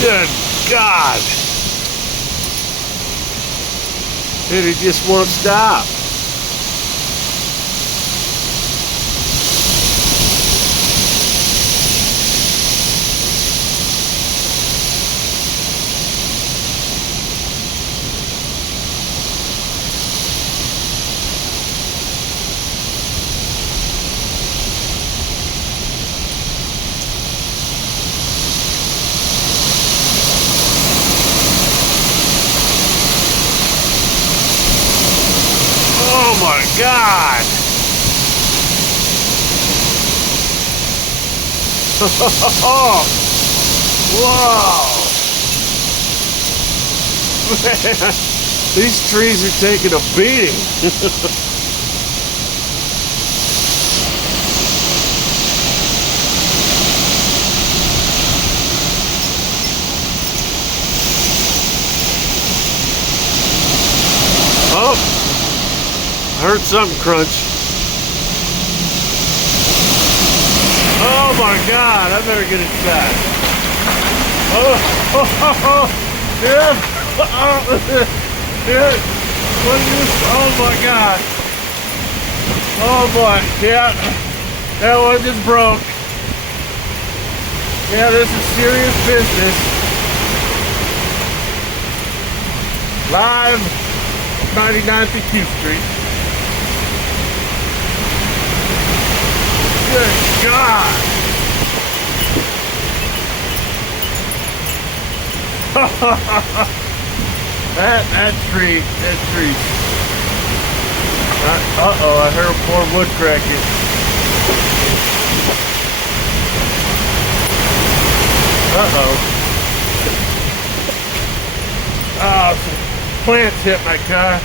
Good God. And he just won't stop. Oh my God! Oh, whoa! Man, these trees are taking a beating. Oh, I heard something crunch. Oh my God, I better get inside. Yeah. Yeah. What is this? Oh my God. Oh boy, yeah. That one just broke. Yeah, this is serious business. Live 99th and Q Street. Good God! that tree. Uh-oh, I heard poor wood cracking. Uh-oh. Oh, some plants hit my car.